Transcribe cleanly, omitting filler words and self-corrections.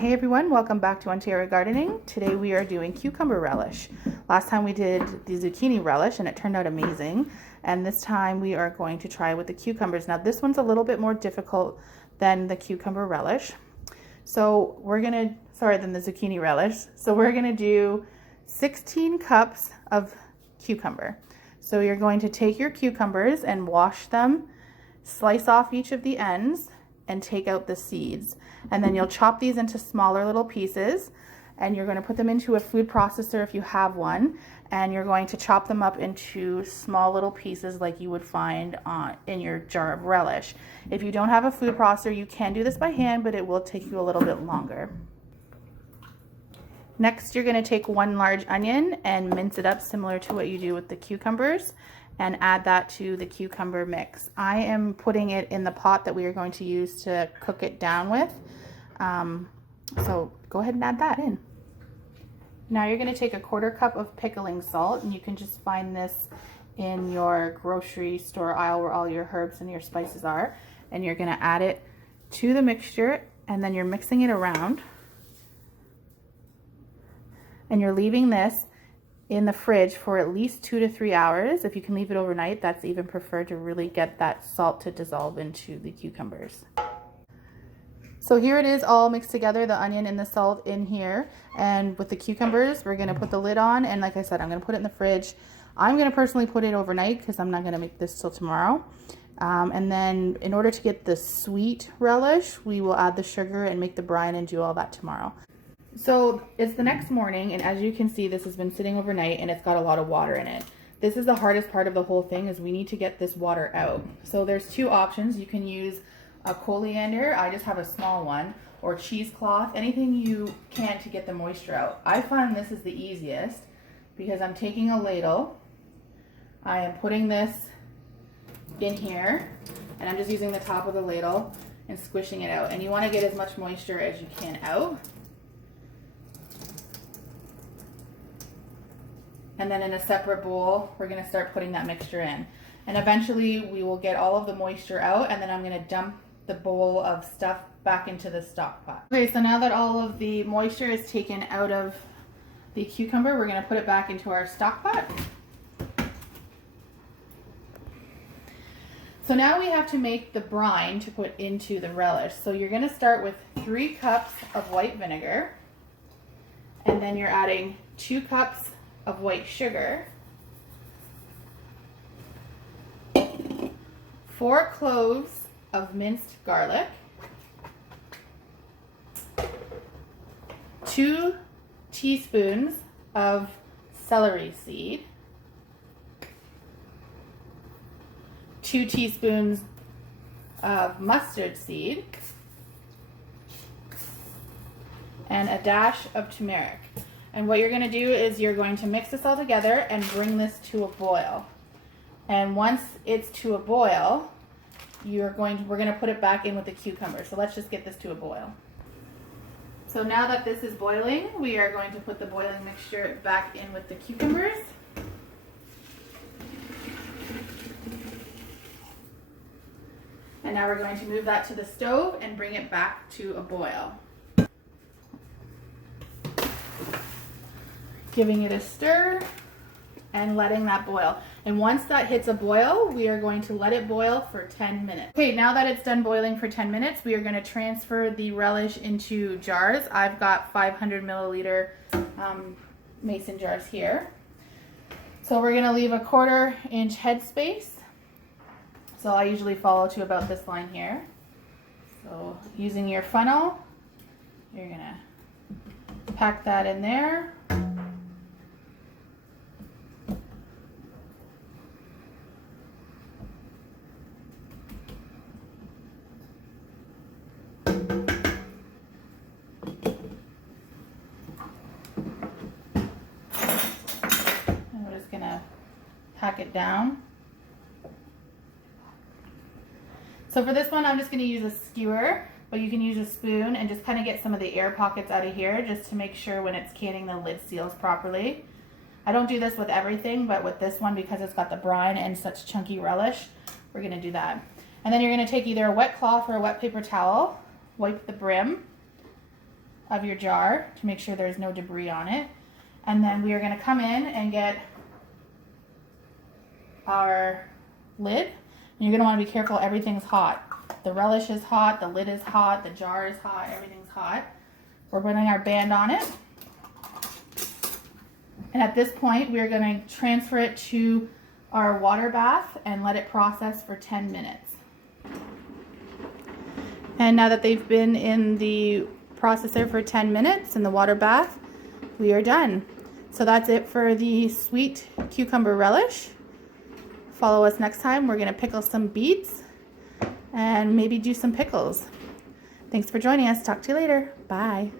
Hey everyone, welcome back to Ontario Gardening. Today we are doing cucumber relish. Last time we did the zucchini relish and it turned out amazing. And this time we are going to try with the cucumbers. Now this one's a little bit more difficult than the cucumber relish. So than the zucchini relish. So we're gonna do 16 cups of cucumber. So you're going to take your cucumbers and wash them, slice off each of the ends, and take out the seeds. And then you'll chop these into smaller little pieces, and you're going to put them into a food processor if you have one, and you're going to chop them up into small little pieces like you would find in your jar of relish. If you don't have a food processor, you can do this by hand, but it will take you a little bit longer. Next, you're going to take one large onion and mince it up similar to what you do with the cucumbers, and add that to the cucumber mix. I am putting it in the pot that we are going to use to cook it down with. So go ahead and add that in. Now you're going to take a 1/4 cup of pickling salt, and you can just find this in your grocery store aisle where all your herbs and your spices are. And you're going to add it to the mixture, and then you're mixing it around. And you're leaving this in the fridge for at least 2 to 3 hours. If you can leave it overnight, that's even preferred to really get that salt to dissolve into the cucumbers. So here it is all mixed together, the onion and the salt in here. And with the cucumbers, we're gonna put the lid on, and like I said, I'm gonna put it in the fridge. I'm gonna personally put it overnight because I'm not gonna make this till tomorrow. And then in order to get the sweet relish, we will add the sugar and make the brine and do all that tomorrow. So it's the next morning, and as you can see, this has been sitting overnight and it's got a lot of water in it. This is the hardest part of the whole thing, is we need to get this water out. So there's two options. You can use a colander, I just have a small one, or cheesecloth, anything you can to get the moisture out. I find this is the easiest because I'm taking a ladle, I am putting this in here, and I'm just using the top of the ladle and squishing it out. And you want to get as much moisture as you can out. And then in a separate bowl, we're going to start putting that mixture in. And eventually we will get all of the moisture out, and then I'm going to dump the bowl of stuff back into the stock pot. Okay, so now that all of the moisture is taken out of the cucumber, we're going to put it back into our stock pot. So now we have to make the brine to put into the relish. So you're going to start with 3 cups of white vinegar, and then you're adding 2 cups of white sugar, 4 cloves of minced garlic, 2 teaspoons of celery seed, 2 teaspoons of mustard seed, and a dash of turmeric. And what you're going to do is you're going to mix this all together and bring this to a boil. And once it's to a boil, we're going to put it back in with the cucumber. So let's just get this to a boil. So now that this is boiling, we are going to put the boiling mixture back in with the cucumbers. And now we're going to move that to the stove and bring it back to a boil. Giving it a stir and letting that boil. And once that hits a boil, we are going to let it boil for 10 minutes. Okay, now that it's done boiling for 10 minutes, we are going to transfer the relish into jars. I've got 500 milliliter mason jars here. So we're going to leave a 1/4 inch headspace. So I usually follow to about this line here. So using your funnel, you're going to pack that in there. Pack it down. So for this one, I'm just going to use a skewer, but you can use a spoon and just kind of get some of the air pockets out of here just to make sure when it's canning the lid seals properly. I don't do this with everything, but with this one, because it's got the brine and such chunky relish, we're going to do that. And then you're going to take either a wet cloth or a wet paper towel, wipe the brim, of your jar to make sure there's no debris on it. And then we are going to come in and get our lid. And you're going to want to be careful, everything's hot. The relish is hot, the lid is hot, the jar is hot, everything's hot. We're putting our band on it. And at this point, we're going to transfer it to our water bath and let it process for 10 minutes. And now that they've been in the processor for 10 minutes in the water bath, we are done. So that's it for the sweet cucumber relish. Follow us next time. We're going to pickle some beets and maybe do some pickles. Thanks for joining us. Talk to you later. Bye.